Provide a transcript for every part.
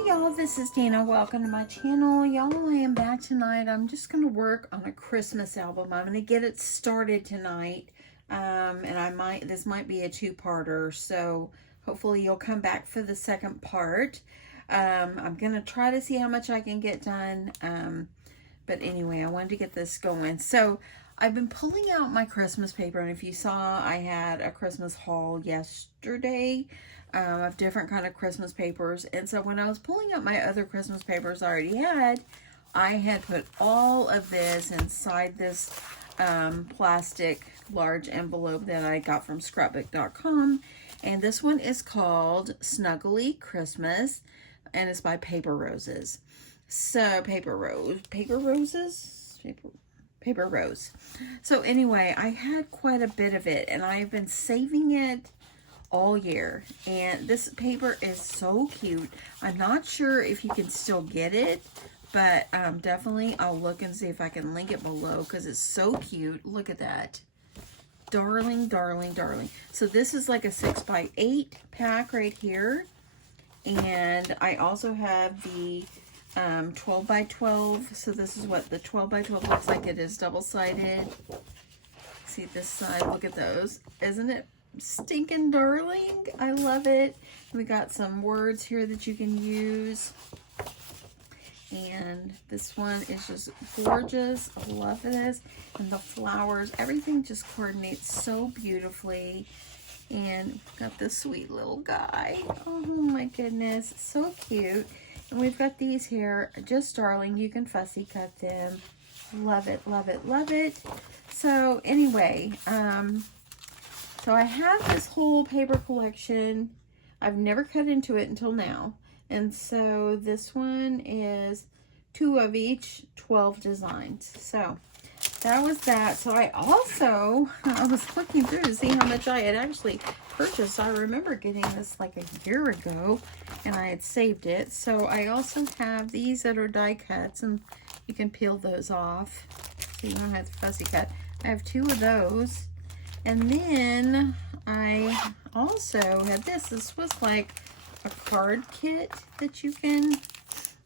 Hey y'all, this is Deanna. Welcome to my channel. Y'all, I am back tonight. I'm just going to work on a Christmas album. I'm going to get it started tonight. And this might be a two-parter, so hopefully you'll come back for the second part. I'm going to try to see how much I can get done. But anyway, I wanted to get this going. So I've been pulling out my Christmas paper, and if you saw, I had a Christmas haul yesterday of different kind of Christmas papers. And so when I was pulling out my other Christmas papers I already had, I had put all of this inside this plastic large envelope that I got from scrapbook.com. And this one is called Snuggly Christmas, and it's by Paper Roses. So Paper Rose. So anyway, I had quite a bit of it, and I've been saving it all year. And this paper is so cute. I'm not sure if you can still get it, but definitely I'll look and see if I can link it below because it's so cute. Look at that. Darling, darling, darling. So this is like a 6x8 pack right here. And I also have the 12x12. So this is what the 12x12 looks like. It is double-sided. See this side, look at those. Isn't it stinking darling? I love it. We got some words here that you can use. And this one is just gorgeous. I love this. And the flowers, everything just coordinates so beautifully. And got this sweet little guy. Oh my goodness, so cute. And we've got these here, just darling. You can fussy cut them. Love it, love it, love it. So anyway, so I have this whole paper collection. I've never cut into it until now. And so this one is 2 of each, 12 designs. So that was that. So I was looking through to see how much I had actually purchased. I remember getting this like a year ago, and I had saved it. So I also have these that are die cuts, and you can peel those off so you don't have to fussy cut. I have 2 of those. And then I also had this. This was like a card kit that you can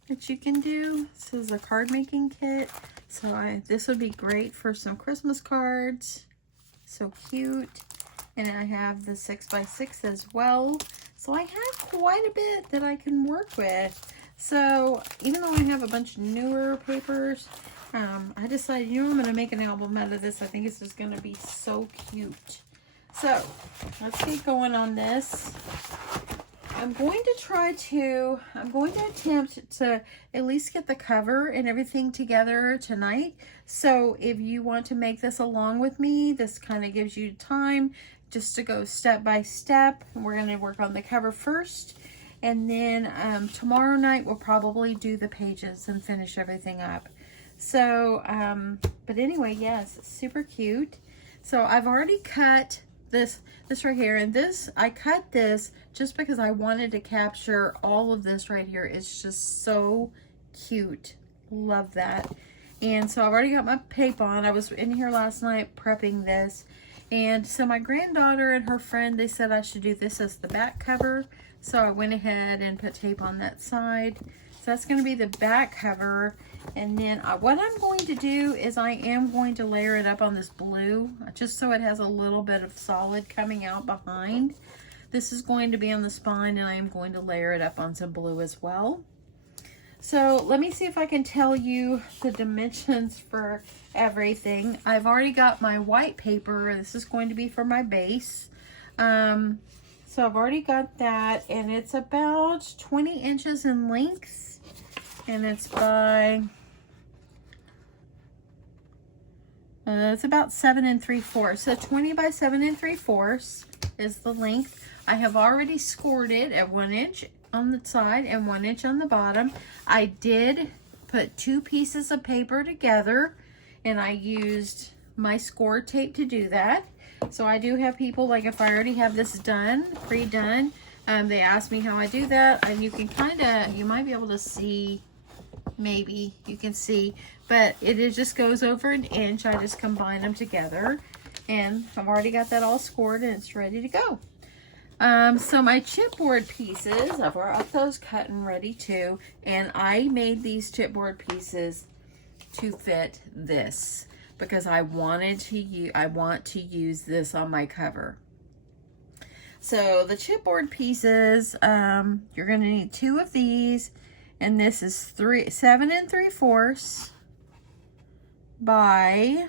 do. This is a card making kit. So this would be great for some Christmas cards. So cute. And I have the 6x6 as well. So I have quite a bit that I can work with. So even though I have a bunch of newer papers, I decided, you know, I'm going to make an album out of this. I think it's just going to be so cute. So let's get going on this. I'm going to attempt to at least get the cover and everything together tonight. So if you want to make this along with me, this kind of gives you time just to go step by step. We're going to work on the cover first. And then tomorrow night we'll probably do the pages and finish everything up. So, but anyway, yes, it's super cute. So I've already cut this right here, and I cut this just because I wanted to capture all of this right here. It's just so cute. Love that. And so I've already got my tape on. I was in here last night prepping this. And so my granddaughter and her friend, they said I should do this as the back cover. So I went ahead and put tape on that side. So that's going to be the back cover. And then what I'm going to do is I am going to layer it up on this blue, just so it has a little bit of solid coming out behind. This is going to be on the spine, and I am going to layer it up on some blue as well. So let me see if I can tell you the dimensions for everything. I've already got my white paper. This is going to be for my base. So I've already got that, and it's about 20 inches in length. And it's it's about 7 3/4. So 20 by 7 3/4 is the length. I have already scored it at 1 inch on the side and 1 inch on the bottom. I did put 2 pieces of paper together, and I used my score tape to do that. So I do have people, like if I already have this done, pre-done, they ask me how I do that, and you can you might be able to see, maybe you can see, but it just goes over 1 inch. I just combine them together, and I've already got that all scored, and it's ready to go. So my chipboard pieces, I've got those cut and ready too, and I made these chipboard pieces to fit this because I want to use this on my cover. So the chipboard pieces, you're going to need 2 of these, and this is 7 3/4 by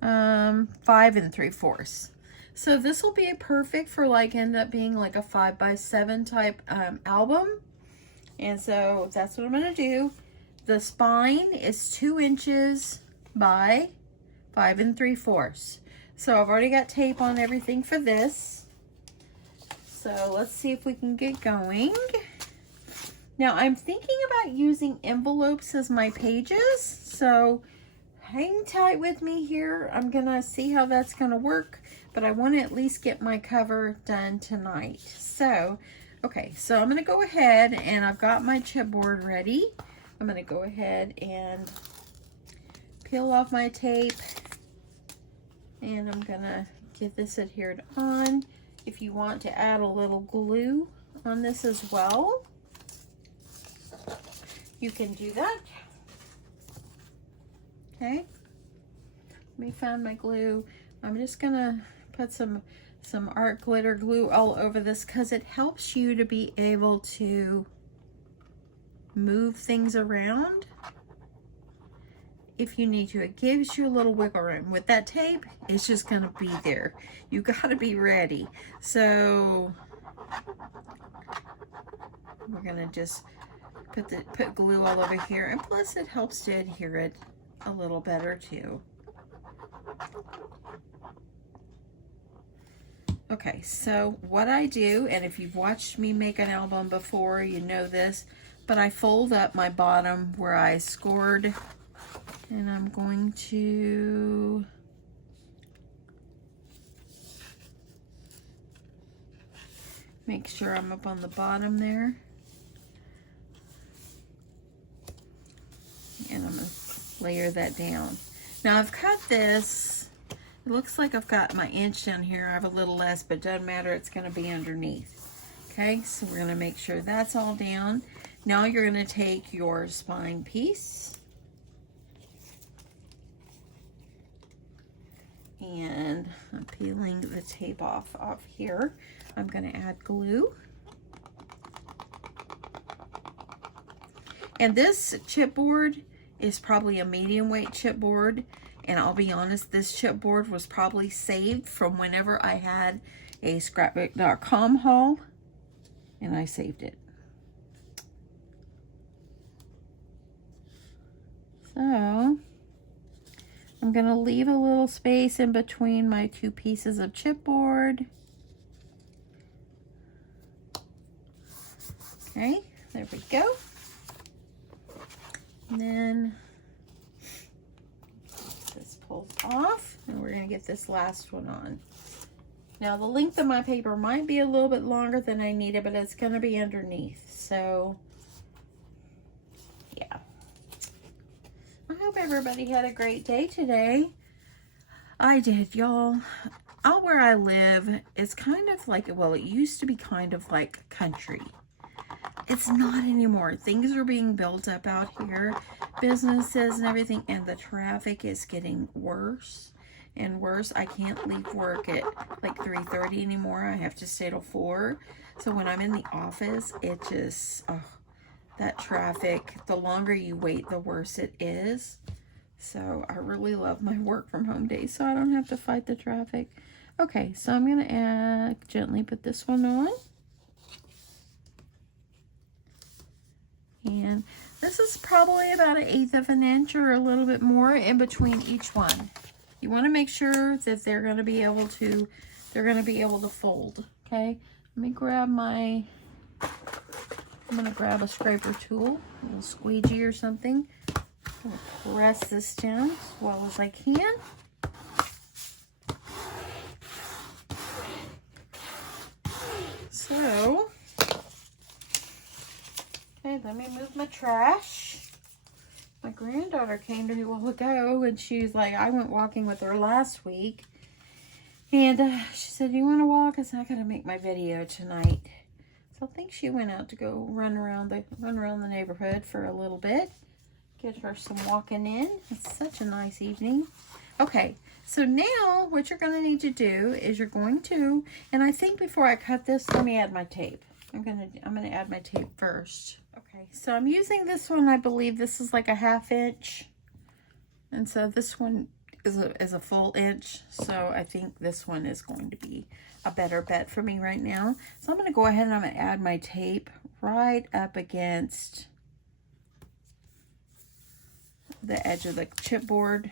5 3/4. So this will be perfect for like end up being like a 5x7 type album. And so that's what I'm going to do. The spine is 2 inches by 5 3/4. So I've already got tape on everything for this. So let's see if we can get going. Now I'm thinking about using envelopes as my pages. So hang tight with me here. I'm gonna see how that's gonna work, but I want to at least get my cover done tonight. So, okay, so I'm gonna go ahead and I've got my chipboard ready. I'm gonna go ahead and peel off my tape, and I'm gonna get this adhered on. If you want to add a little glue on this as well, you can do that. Okay, let me find my glue. I'm just gonna put some art glitter glue all over this because it helps you to be able to move things around if you need to. It gives you a little wiggle room. With that tape, it's just gonna be there. You gotta be ready. So we're gonna just put glue all over here, and plus it helps to adhere it a little better too. Okay, so what I do, and if you've watched me make an album before, you know this, but I fold up my bottom where I scored, and I'm going to make sure I'm up on the bottom there. And I'm going to layer that down. Now I've cut this, it looks like I've got my inch down here. I have a little less, but it doesn't matter, it's going to be underneath. Okay, so we're going to make sure that's all down. Now you're going to take your spine piece and I'm peeling the tape off here. I'm going to add glue. And this chipboard is probably a medium weight chipboard. And I'll be honest, this chipboard was probably saved from whenever I had a scrapbook.com haul. And I saved it. So I'm going to leave a little space in between my 2 pieces of chipboard. Okay, there we go. And then this pulls off, and we're going to get this last one on. Now the length of my paper might be a little bit longer than I need it, but it's going to be underneath. So yeah. I hope everybody had a great day today. I did, y'all. Out where I live, it's kind of like, well, it used to be kind of like country. It's not anymore. Things are being built up out here, businesses and everything, and the traffic is getting worse and worse. I can't leave work at like 3:30 anymore. I have to stay till 4. So when I'm in the office, it just, oh, that traffic, the longer you wait, the worse it is. So I really love my work from home days, so I don't have to fight the traffic. Okay, so I'm going to gently put this one on. And this is probably about 1/8 of an inch or a little bit more in between each one. You want to make sure that they're going to be able to fold. Okay, let me grab I'm going to grab a scraper tool, a little squeegee or something. I'm going to press this down as well as I can. So, okay, let me move my trash. My granddaughter came to me a while ago, and she's like, I went walking with her last week, And she said, "You want to walk?" I said, "I got to make my video tonight." So I think she went out to go run around the neighborhood for a little bit. Get her some walking in. It's such a nice evening. Okay, so now what you're going to need to do is you're going to, and I think before I cut this, let me add my tape. I'm gonna add my tape first. Okay, so I'm using this one. I believe this is like a 1/2 inch, and so this one is a full inch. So I think this one is going to be a better bet for me right now. So I'm going to go ahead and I'm going to add my tape right up against the edge of the chipboard.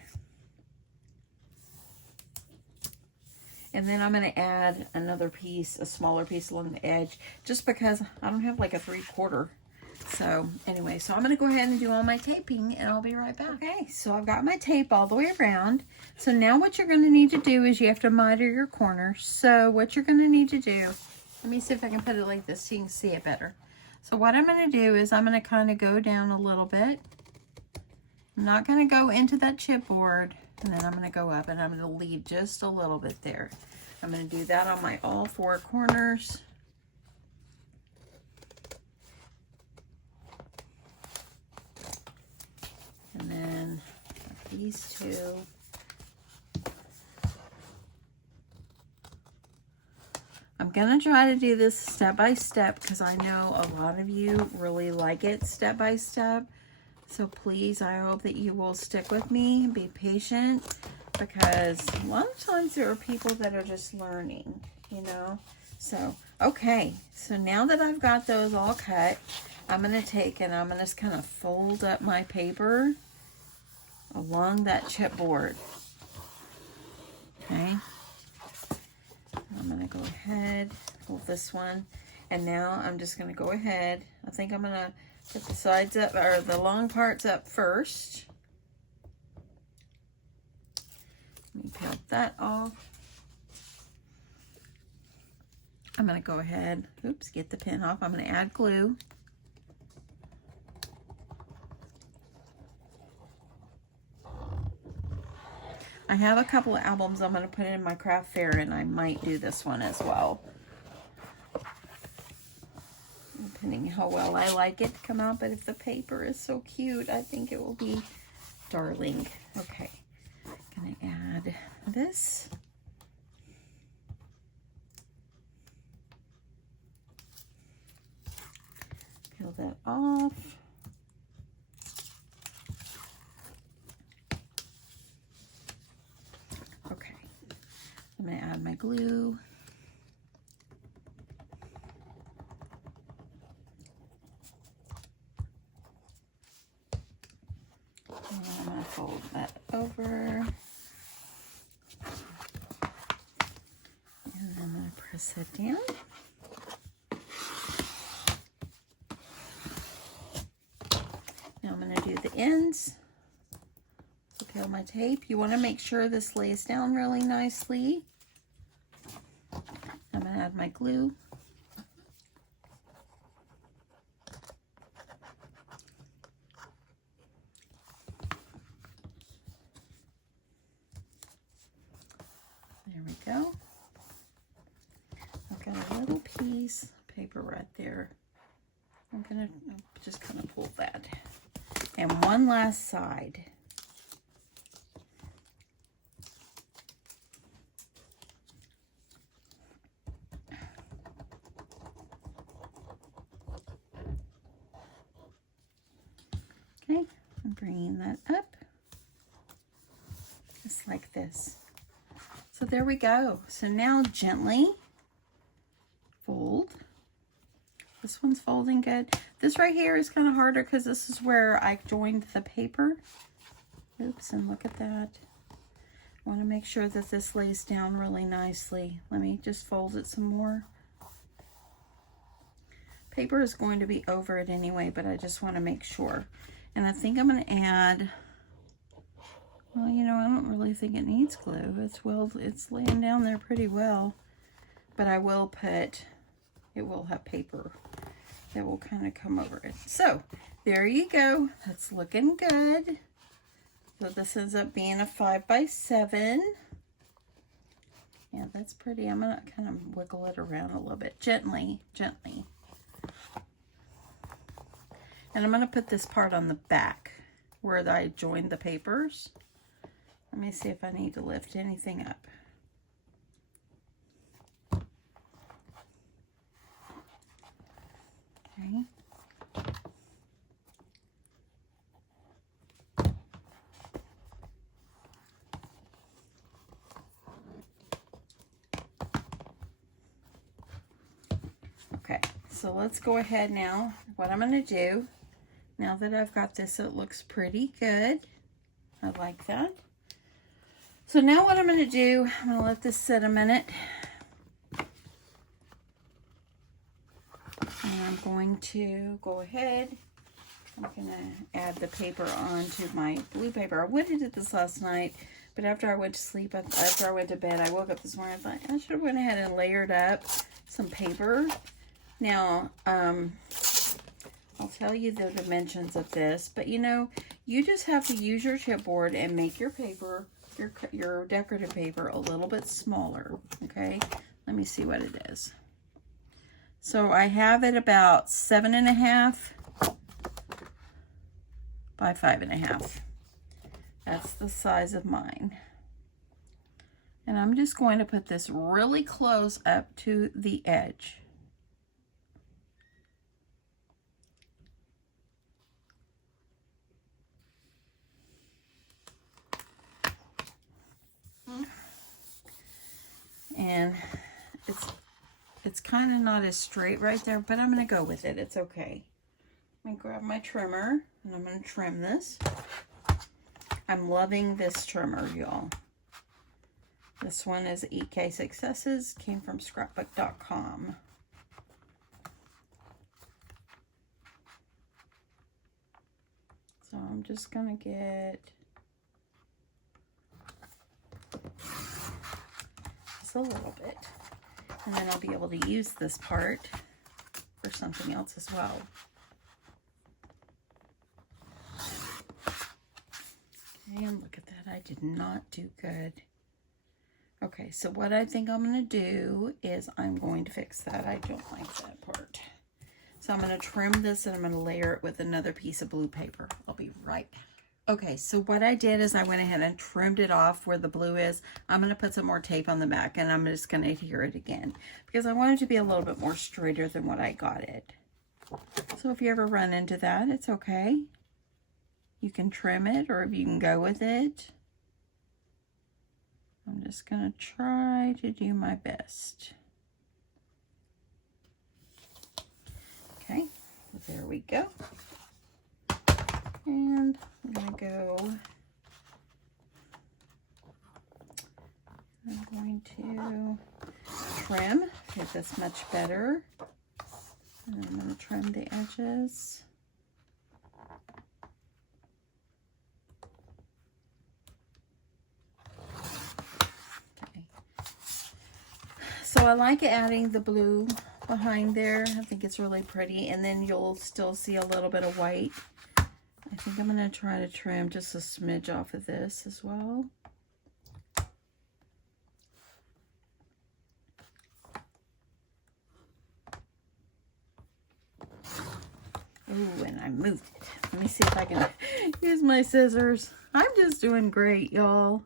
And then I'm going to add another piece, a smaller piece along the edge, just because I don't have like a 3/4. So anyway, so I'm going to go ahead and do all my taping, and I'll be right back. Okay, so I've got my tape all the way around. So now what you're going to need to do is you have to miter your corners. So what you're going to need to do, let me see if I can put it like this so you can see it better. So what I'm going to do is I'm going to kind of go down a little bit. I'm not going to go into that chipboard, and then I'm going to go up, and I'm going to leave just a little bit there. I'm going to do that on my all 4 corners. And then these 2. I'm going to try to do this step by step because I know a lot of you really like it step by step. So please, I hope that you will stick with me and be patient, because a lot of times there are people that are just learning, you know. So, okay. So now that I've got those all cut, I'm going to take and I'm going to just kind of fold up my paper along that chipboard. Okay. I'm going to go ahead, hold this one, and now I'm just going to go ahead. I think I'm going to put the sides up, or the long parts up first. Let me peel that off. I'm going to go ahead, oops, get the pin off. I'm going to add glue. I have a couple of albums I'm going to put in my craft fair, and I might do this one as well. Depending how well I like it to come out, but if the paper is so cute, I think it will be darling. Okay, I'm gonna add this. Peel that off. Okay, I'm gonna add my glue. I'm going to fold that over, and I'm going to press it down. Now I'm going to do the ends. So peel my tape. You want to make sure this lays down really nicely. I'm going to add my glue. There we go. I've got a little piece of paper right there. I'm gonna just kind of pull that. And one last side. Okay, I'm bringing that up. Just like this. So there we go. So now gently fold. This one's folding good. This right here is kind of harder because this is where I joined the paper. Oops, and look at that. I want to make sure that this lays down really nicely. Let me just fold it some more. Paper is going to be over it anyway, but I just want to make sure. And I think I'm going to add, well, you know, I don't really think it needs glue. It's laying down there pretty well. But I will put, it will have paper that will kind of come over it. So, there you go. That's looking good. So this ends up being a 5 by 7. Yeah, that's pretty. I'm gonna kind of wiggle it around a little bit, gently, gently. And I'm gonna put this part on the back where I joined the papers. Let me see if I need to lift anything up. Okay. Okay, so let's go ahead now. What I'm going to do, now that I've got this, it looks pretty good. I like that. So now what I'm going to do, I'm going to let this sit a minute. And I'm going to go ahead. I'm going to add the paper onto my blue paper. I would have did this last night, but after I went to sleep, after I went to bed, I woke up this morning, I thought I should have went ahead and layered up some paper. Now, I'll tell you the dimensions of this, but you know, you just have to use your chipboard and make your paper, your decorative paper, a little bit smaller, okay? Let me see what it is. So I have it about 7.5 by 5.5. That's the size of mine. And I'm just going to put this really close up to the edge. And it's kind of not as straight right there, but I'm going to go with it. It's okay. Let me grab my trimmer and I'm going to trim this. I'm loving this trimmer, y'all. This one is EK Successes, came from scrapbook.com. So I'm just going to get just a little bit. And then I'll be able to use this part for something else as well. And look at that, I did not do good. Okay, so what I think I'm going to do is I'm going to fix that. I don't like that part. So I'm going to trim this and I'm going to layer it with another piece of blue paper. I'll be right back. Okay, so what I did is I went ahead and trimmed it off where the blue is. I'm going to put some more tape on the back and I'm just going to adhere it again because I want it to be a little bit more straighter than what I got it. So if you ever run into that, it's okay. You can trim it or if you can go with it. I'm just going to try to do my best. Okay, there we go. And I'm going to go, I'm going to trim, get this much better. And I'm going to trim the edges. Okay. So I like adding the blue behind there. I think it's really pretty. And then you'll still see a little bit of white. I think I'm going to try to trim just a smidge off of this as well. Ooh, and I moved it. Let me see if I can use my scissors. I'm just doing great, y'all.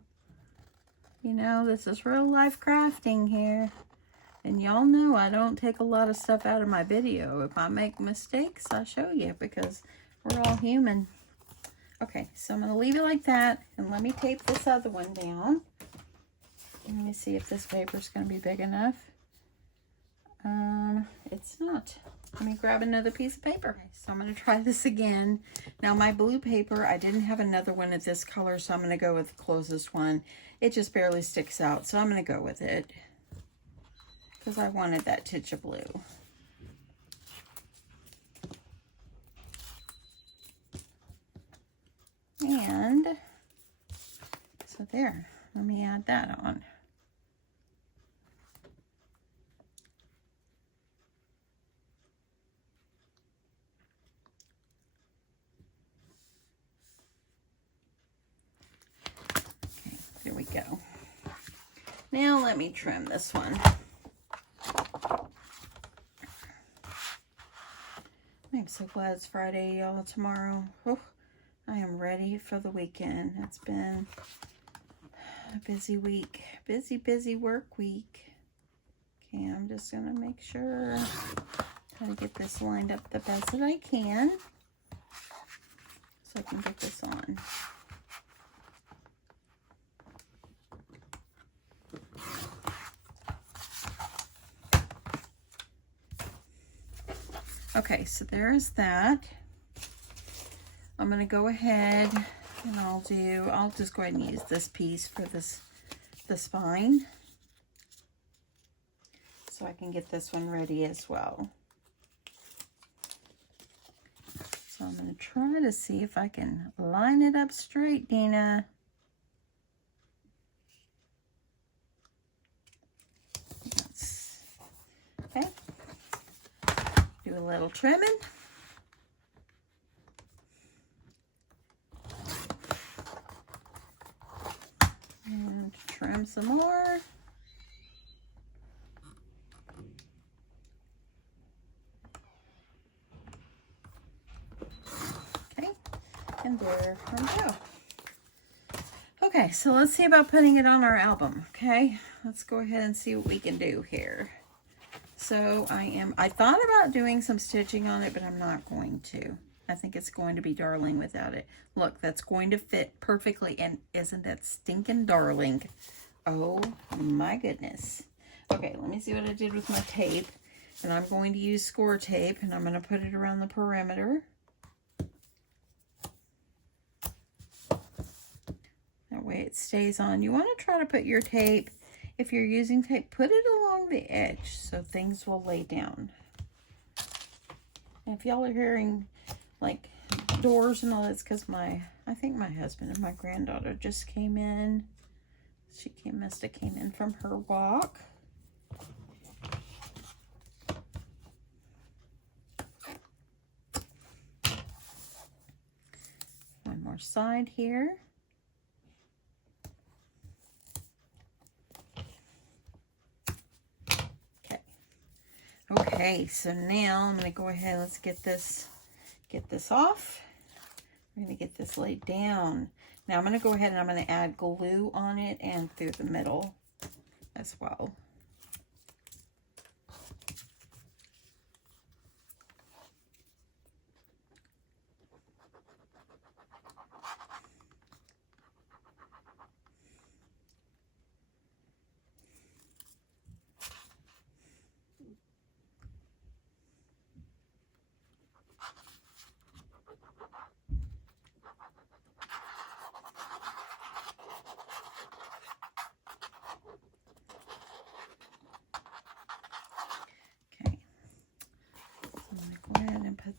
You know, this is real life crafting here. And y'all know I don't take a lot of stuff out of my video. If I make mistakes, I show you because we're all human. Okay, so I'm going to leave it like that. And let me tape this other one down. Let me see if this paper is going to be big enough. It's not. Let me grab another piece of paper. Okay, so I'm going to try this again. Now my blue paper, I didn't have another one of this color, so I'm going to go with the closest one. It just barely sticks out, so I'm going to go with it because I wanted that titch of blue. And so there, let me add that on. Okay, there we go. Now let me trim this one. I'm so glad it's Friday, y'all. Tomorrow, oh, I am ready for the weekend. It's been a busy week. Busy work week. Okay, I'm just going to make sure how to get this lined up the best that I can so I can get this on. Okay, so there's that. I'm going to go ahead and I'll just go ahead and use this piece for the spine, so I can get this one ready as well. So I'm going to try to see if I can line it up straight, Deanna. Okay. Do a little trimming. And trim some more. Okay, and there we go. Okay, so let's see about putting it on our album, okay? Let's go ahead and see what we can do here. So I thought about doing some stitching on it, but I'm not going to. I think it's going to be darling without it. Look, that's going to fit perfectly, and isn't that stinking darling? Oh my goodness. Okay, let me see what I did with my tape. And I'm going to use score tape, and I'm going to put it around the perimeter. That way it stays on. You want to try to put your tape, if you're using tape, put it along the edge so things will lay down. And if y'all are hearing like doors and all, that's because I think my husband and my granddaughter just came in. She must have came in from her walk. One more side here. Okay, so now I'm going to go ahead, let's get this off. We're going to get this laid down. Now I'm going to go ahead and I'm going to add glue on it and through the middle as well.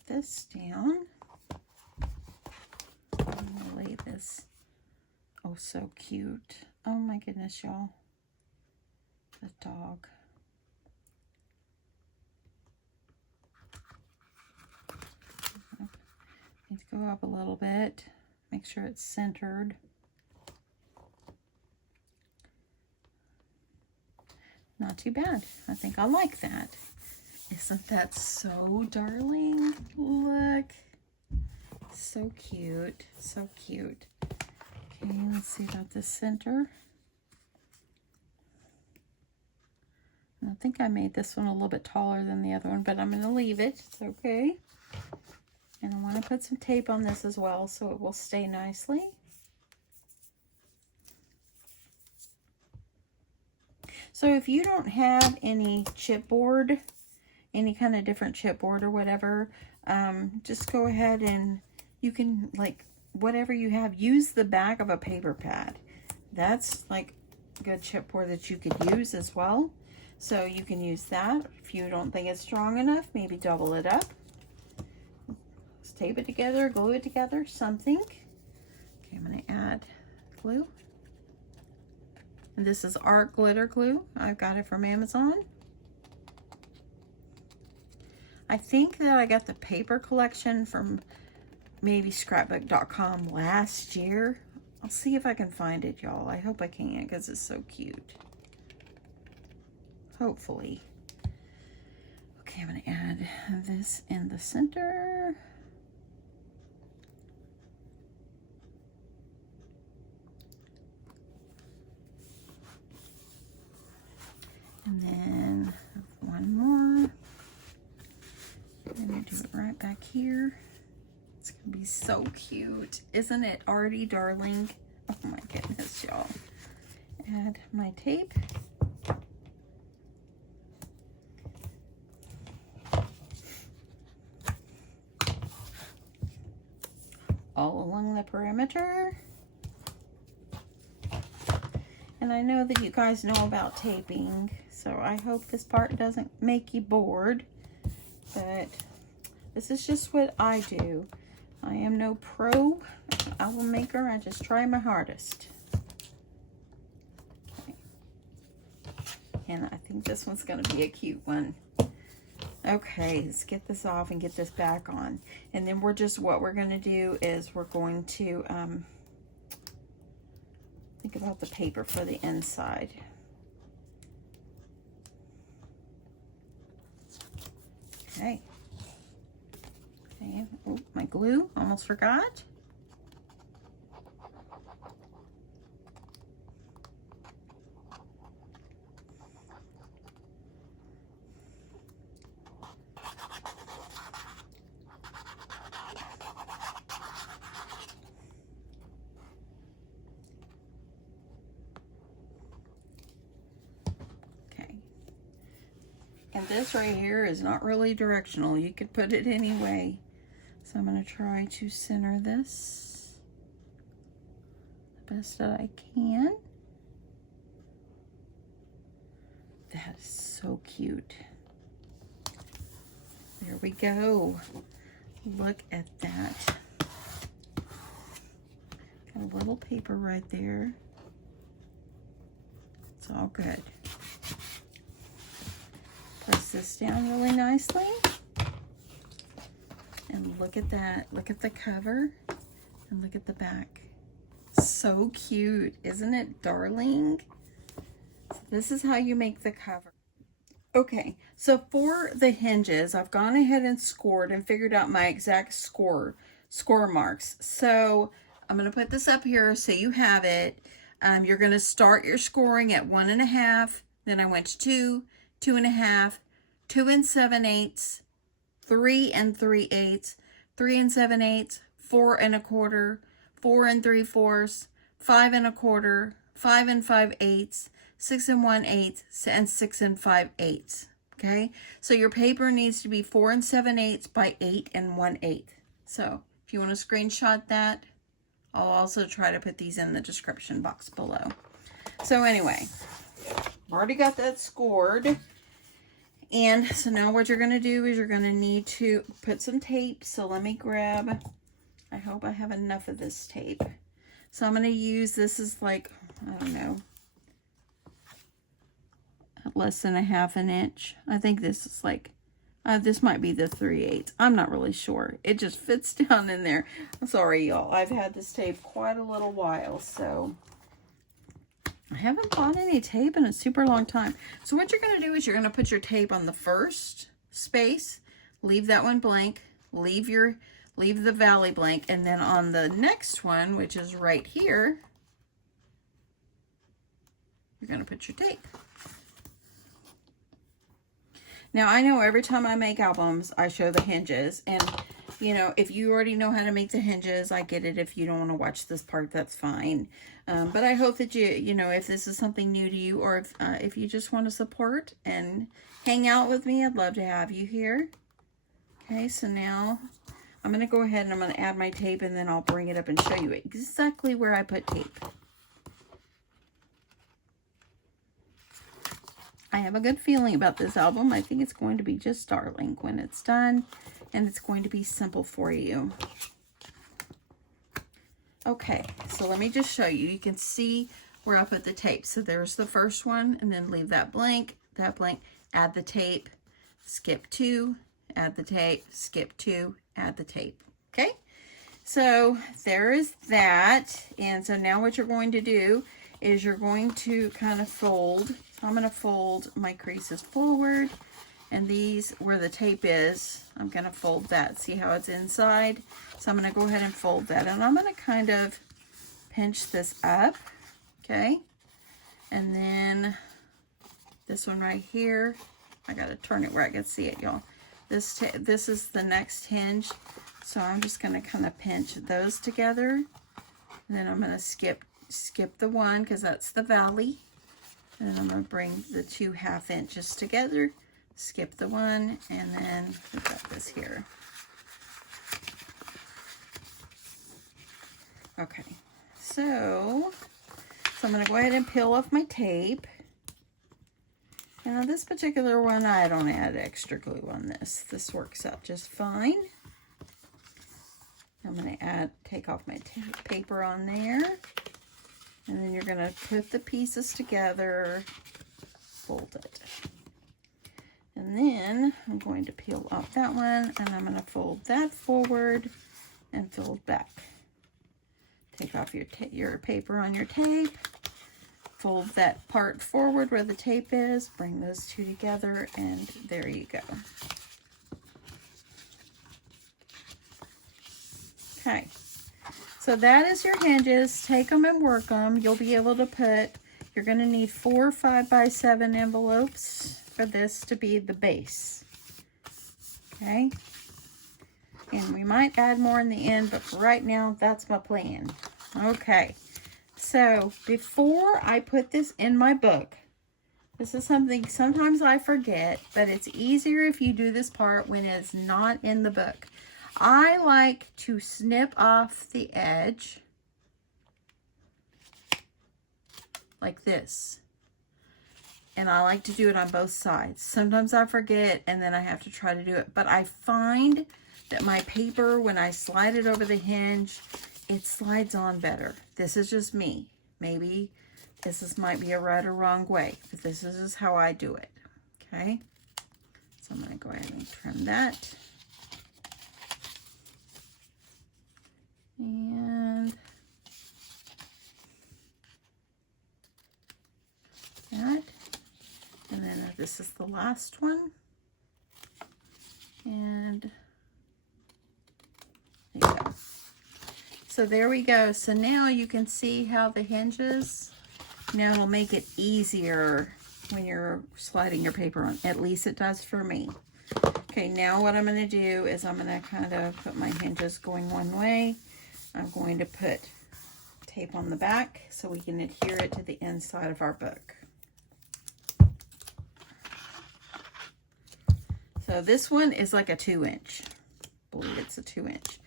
This down. I'm gonna lay this. Oh, so cute. Oh my goodness, y'all. The dog. Need to go up a little bit. Make sure it's centered. Not too bad. I think I like that. Isn't that so darling? Look. So cute. So cute. Okay, let's see about the center. I think I made this one a little bit taller than the other one, but I'm going to leave it. It's okay. And I want to put some tape on this as well so it will stay nicely. So if you don't have any chipboard, any kind of different chipboard or whatever, just go ahead and you can, like, whatever you have, use the back of a paper pad. That's like good chipboard that you could use as well. So you can use that. If you don't think it's strong enough, maybe double it up. Let's tape it together, glue it together, something. Okay, I'm going to add glue. And this is art glitter glue. I've got it from Amazon. I think that I got the paper collection from maybe scrapbook.com last year. I'll see if I can find it, y'all. I hope I can because it's so cute. hopefully. Okay, I'm going to add this in the center. And then one more. I'm going to do it right back here. It's going to be so cute. Isn't it already, darling? Oh my goodness, y'all. Add my tape. All along the perimeter. And I know that you guys know about taping, so I hope this part doesn't make you bored, but this is just what I do. I am no pro album maker. I just try my hardest. Okay. And I think this one's going to be a cute one. Okay, let's get this off and get this back on. And then what we're going to do is we're going to think about the paper for the inside. Okay. Okay. Oh, my glue, almost forgot. And this right here is not really directional. You could put it any way. So I'm going to try to center this the best that I can. That is so cute. There we go. Look at that. Got a little paper right there. It's all good. Press this down really nicely. And look at that. Look at the cover. And look at the back. So cute. Isn't it, darling? So this is how you make the cover. Okay, so for the hinges, I've gone ahead and scored and figured out my exact score marks. So I'm going to put this up here so you have it. You're going to start your scoring at 1.5. Then I went to 2, 2.5, 2 7/8, 3 3/8, 3 7/8, 4 1/4, 4 3/4, 5 1/4, 5 5/8, 6 1/8, and 6 5/8. Okay, so your paper needs to be 4 7/8 by 8 1/8. So if you want to screenshot that, I'll also try to put these in the description box below. So anyway, I've already got that scored. And so now what you're going to do is you're going to need to put some tape. So let me grab, I hope I have enough of this tape. So I'm going to use, this is like, I don't know, less than 1/2 inch. I think this is like, this might be the 3/8. I'm not really sure. It just fits down in there. I'm sorry, y'all. I've had this tape quite a little while, so I haven't bought any tape in a super long time. So what you're going to do is you're going to put your tape on the first space, leave that one blank, leave the valley blank, and then on the next one, which is right here, you're going to put your tape. Now, I know every time I make albums, I show the hinges, and you know, if you already know how to make the hinges, I get it. If you don't want to watch this part, that's fine. But I hope that you know, if this is something new to you, or if you just want to support and hang out with me, I'd love to have you here. Okay, so now I'm going to go ahead and I'm going to add my tape, and then I'll bring it up and show you exactly where I put tape. I have a good feeling about this album. I think it's going to be just darling when it's done, and it's going to be simple for you. Okay, so let me just show you. You can see where I put the tape. So there's the first one, and then leave that blank, add the tape, skip 2, add the tape, skip 2, add the tape. Okay, so there is that. And so now what you're going to do is you're going to kind of fold. So I'm going to fold my creases forward, and these, where the tape is, I'm going to fold that. See how it's inside? So I'm going to go ahead and fold that, and I'm going to kind of pinch this up, okay? And then this one right here, I got to turn it where I can see it, y'all. This is the next hinge, so I'm just going to kind of pinch those together, and then I'm going to skip the one because that's the valley, and then I'm going to bring the 2 1/2 inches together, skip the one, and then we've got this here. Okay, so I'm going to go ahead and peel off my tape. Now this particular one, I don't add extra glue on this. This works out just fine. I'm going to take off my paper on there. And then you're going to put the pieces together, fold it. And then I'm going to peel off that one, and I'm going to fold that forward and fold back. Take off your paper on your tape. Fold that part forward where the tape is, bring those 2 together, and there you go. Okay, so that is your hinges. Take them and work them. You'll be able to you're going to need 4 5x7 envelopes for this to be the base. Okay, and we might add more in the end, but for right now, that's my plan. Okay. So before I put this in my book, this is something sometimes I forget, but it's easier if you do this part when it's not in the book. I like to snip off the edge like this. And I like to do it on both sides. Sometimes I forget and then I have to try to do it. But I find that my paper, when I slide it over the hinge, it slides on better. This is just me. Maybe might be a right or wrong way, but this is just how I do it. Okay, so I'm going to go ahead and trim that. And that. And then this is the last one. And there you go. So there we go. So now you can see how the hinges, now it'll make it easier when you're sliding your paper on. At least it does for me. Okay, now what I'm going to do is I'm going to kind of put my hinges going one way. I'm going to put tape on the back so we can adhere it to the inside of our book. So this one is like a 2-inch. I believe it's a 2-inch.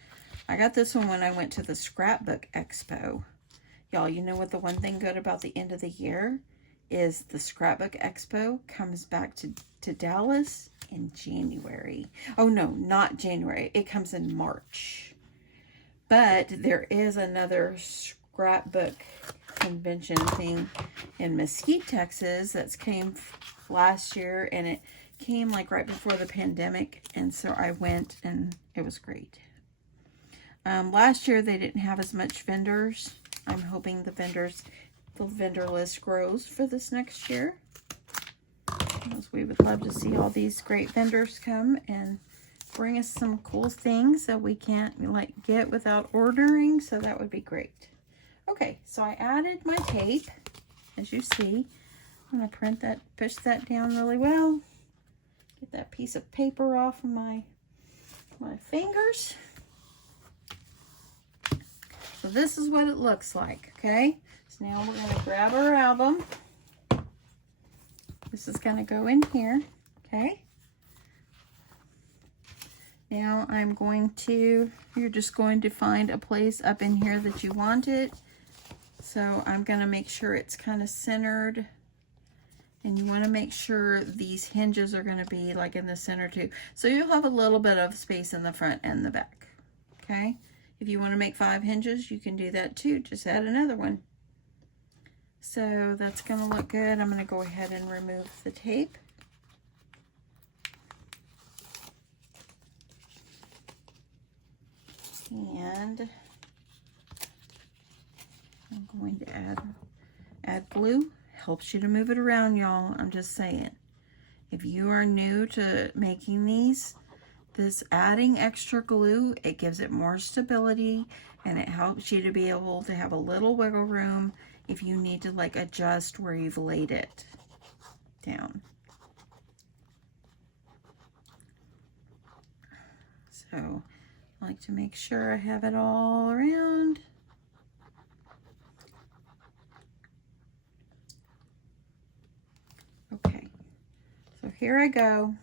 I got this one when I went to the Scrapbook Expo. Y'all, you know what the one thing good about the end of the year is? The Scrapbook Expo comes back to Dallas in January. Oh no, not January. It comes in March. But there is another scrapbook convention thing in Mesquite, Texas that's came last year, and it came like right before the pandemic, and so I went and it was great. Last year they didn't have as much vendors. I'm hoping the vendor list grows for this next year, because we would love to see all these great vendors come and bring us some cool things that we can't get without ordering, so that would be great. Okay, so I added my tape, as you see. I'm going to push that down really well. Get that piece of paper off of my fingers. So this is what it looks like, okay? So now we're going to grab our album. This is going to go in here, okay? Now you're just going to find a place up in here that you want it. So I'm going to make sure it's kind of centered. And you want to make sure these hinges are going to be like in the center too. So you'll have a little bit of space in the front and the back. Okay. If you want to make 5 hinges, you can do that too. Just add another one. So that's going to look good. I'm going to go ahead and remove the tape. And I'm going to add Add glue. Helps you to move it around, y'all. I'm just saying. If you are new to making these, this adding extra glue, it gives it more stability, and it helps you to be able to have a little wiggle room if you need to like adjust where you've laid it down. So I like to make sure I have it all around. Okay, so here I go.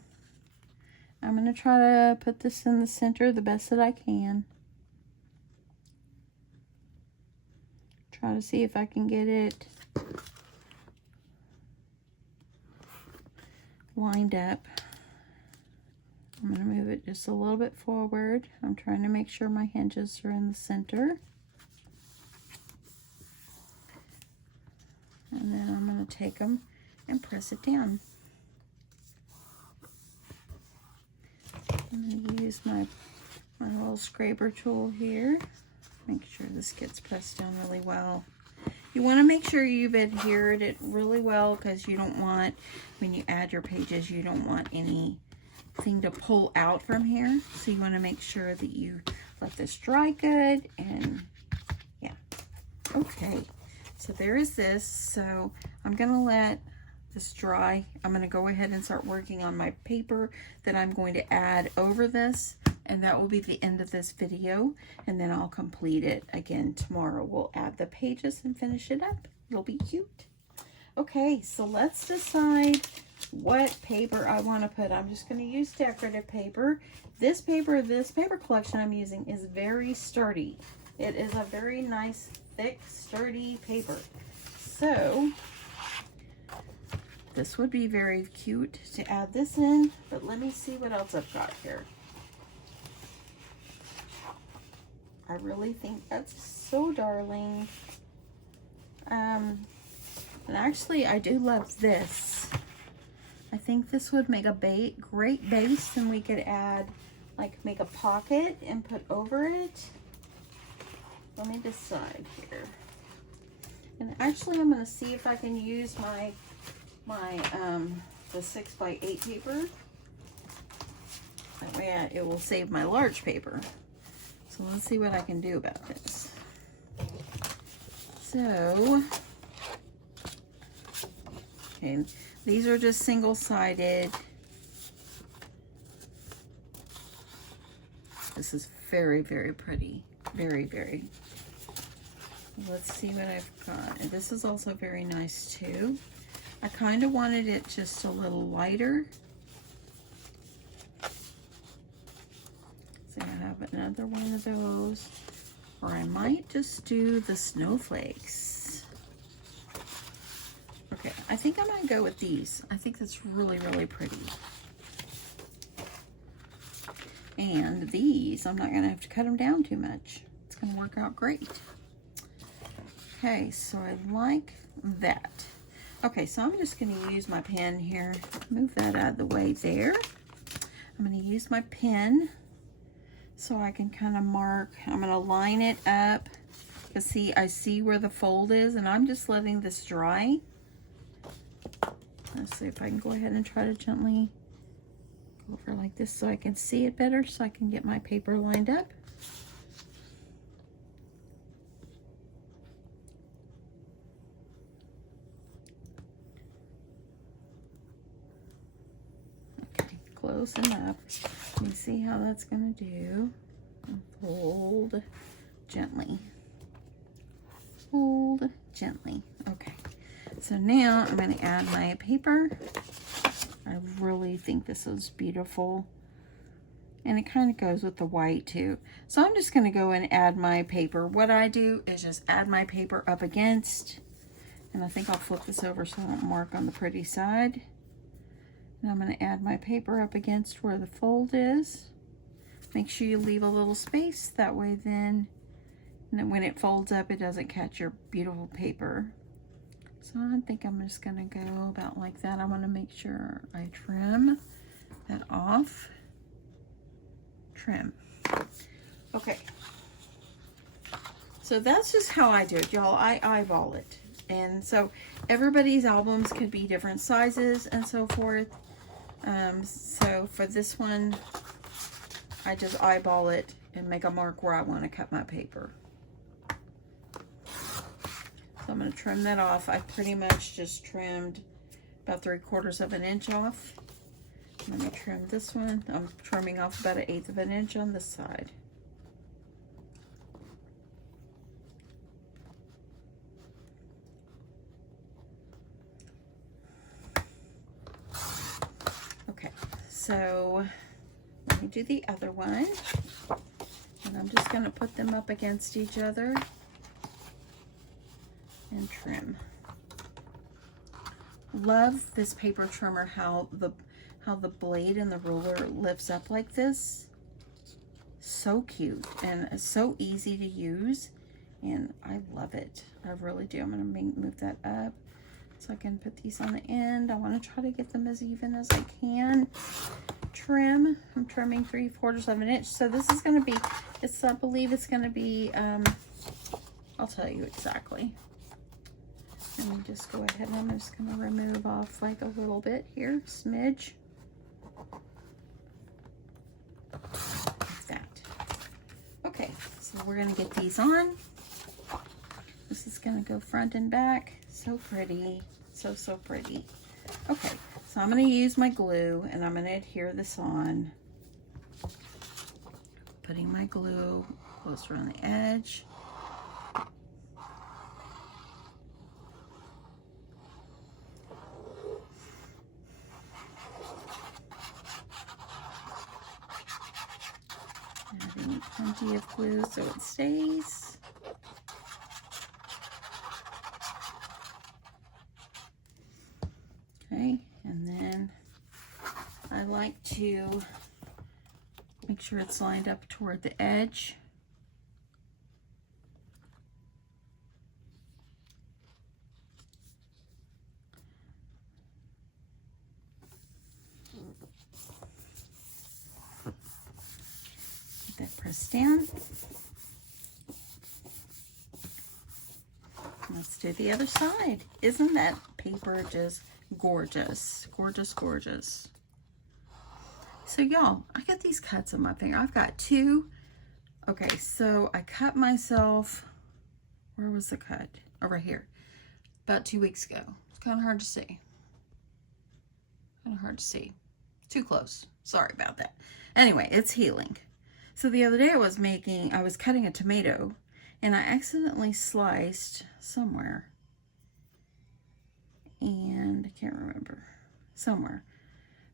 I'm going to try to put this in the center the best that I can. Try to see if I can get it lined up. I'm going to move it just a little bit forward. I'm trying to make sure my hinges are in the center. And then I'm going to take them and press it down. I'm going to use my little scraper tool here. Make sure this gets pressed down really well. You want to make sure you've adhered it really well, because you don't want, when you add your pages, you don't want anything to pull out from here. So you want to make sure that you let this dry good, and yeah. Okay, so there is this. So I'm going to let this dry. I'm going to go ahead and start working on my paper that I'm going to add over this, and that will be the end of this video, and then I'll complete it again tomorrow. We'll add the pages and finish it up. It'll be cute. Okay, so let's decide what paper I want to put. I'm just going to use decorative paper. This paper collection I'm using is very sturdy. It is a very nice, thick, sturdy paper. So this would be very cute to add this in, but let me see what else I've got here. I really think that's so darling. And actually, I do love this. I think this would make a great base, and we could add, like, make a pocket and put over it. Let me decide here. And actually, I'm going to see if I can use the 6x8 paper. That way it will save my large paper. So let's see what I can do about this. So, okay, these are just single-sided. This is very, very pretty. Very, very. Let's see what I've got. And this is also very nice too. I kind of wanted it just a little lighter. So I have another one of those. Or I might just do the snowflakes. Okay, I think I might go with these. I think that's really, really pretty. And these, I'm not going to have to cut them down too much. It's going to work out great. Okay, so I like that. Okay, so I'm just going to use my pen here. Move that out of the way there. I'm going to use my pen so I can kind of mark. I'm going to line it up. Because see, I see where the fold is, and I'm just letting this dry. Let's see if I can go ahead and try to gently go over like this so I can see it better, so I can get my paper lined up. Close enough. Let me see how that's going to do. And fold gently. Fold gently. Okay. So now I'm going to add my paper. I really think this is beautiful. And it kind of goes with the white too. So I'm just going to go and add my paper. What I do is just add my paper up against. And I think I'll flip this over so I don't mark on the pretty side. And I'm going to add my paper up against where the fold is. Make sure you leave a little space. That way then when it folds up, it doesn't catch your beautiful paper. So I think I'm just going to go about like that. I want to make sure I trim that off. Trim. Okay. So that's just how I do it, y'all. I eyeball it. And so everybody's albums could be different sizes and so forth. So for this one, I just eyeball it and make a mark where I want to cut my paper. So I'm going to trim that off. I pretty much just trimmed about 3/4 of an inch off. Let me trim this one. I'm trimming off about 1/8 of an inch on this side. Okay, so let me do the other one. And I'm just going to put them up against each other and trim. Love this paper trimmer, how the blade and the ruler lifts up like this. So cute and so easy to use, and I love it. I really do. I'm going to move that up so I can put these on the end. I want to try to get them as even as I can. Trim. I'm trimming 3/4 of an inch. So this is going to be, I believe it's going to be, I'll tell you exactly. Let me just go ahead and I'm just going to remove off like a little bit here, smidge. Like that. Okay, so we're going to get these on. This is going to go front and back. So pretty. So, so pretty. Okay, so I'm going to use my glue and I'm going to adhere this on. Putting my glue closer on the edge. Adding plenty of glue so it stays. Okay, and then I like to make sure it's lined up toward the edge. Get that pressed down. Let's do the other side. Isn't that paper just gorgeous? Gorgeous, gorgeous. So y'all, I got these cuts on my finger. I've got 2. Okay, so I cut myself, where was the cut? Oh, right here. About 2 weeks ago. It's kind of hard to see. Kind of hard to see. Too close. Sorry about that. Anyway, it's healing. So the other day I was cutting a tomato and I accidentally sliced somewhere. And I can't remember. Somewhere.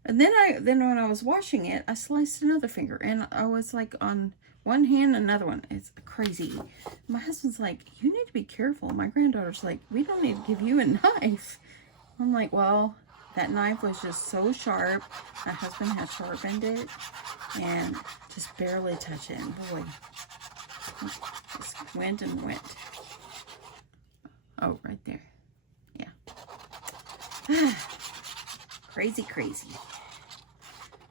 And then when I was washing it, I sliced another finger, and I was like on one hand, another one. It's crazy. My husband's like, you need to be careful. My granddaughter's like, we don't need to give you a knife. I'm like, well, that knife was just so sharp. My husband had sharpened it and just barely touched it. And boy, it just went and went. Oh, right there. Yeah. Crazy, crazy.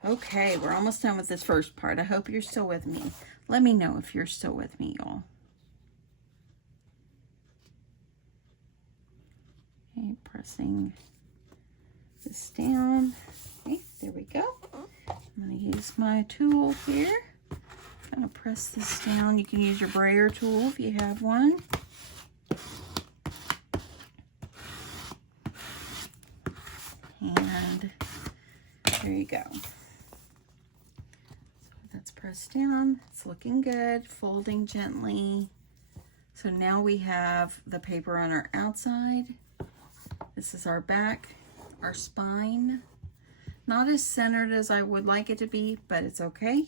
Okay, we're almost done with this first part. I hope you're still with me. Let me know if you're still with me, y'all. Okay, pressing this down. Okay, there we go. I'm going to use my tool here. I'm going to press this down. You can use your brayer tool if you have one. And there you go. So that's pressed down. It's looking good. Folding gently. So now we have the paper on our outside. This is our back, our spine. Not as centered as I would like it to be, but it's okay.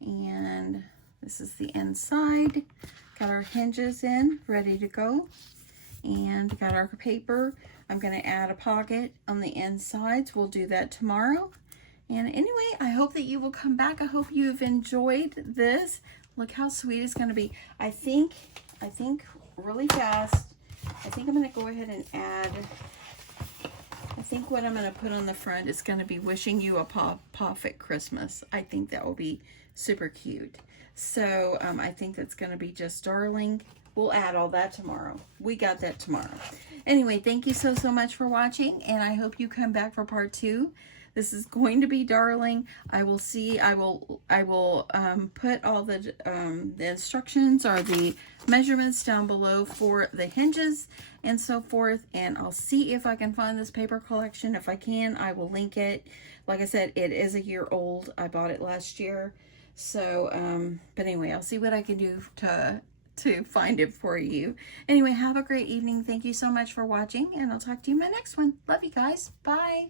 And this is the inside. Got our hinges in, ready to go. And got our paper. I'm going to add a pocket on the insides. We'll do that tomorrow. And anyway, I hope that you will come back. I hope you have enjoyed this. Look how sweet it's going to be. I think really fast, I think I'm going to go ahead and add, I think what I'm going to put on the front is going to be wishing you a PAWFECT Christmas. I think that will be super cute. So I think that's going to be just darling. we'll add all that tomorrow. We got that tomorrow. Anyway, thank you so much for watching, and I hope you come back for part 2. This is going to be darling. I will put all the instructions or the measurements down below for the hinges and so forth, and I'll see if I can find this paper collection. If I can, I will link it. Like I said, it is a year old. I bought it last year. So, but anyway, I'll see what I can do to find it for you. Anyway, have a great evening. Thank you so much for watching, and I'll talk to you in my next one. Love you guys. Bye.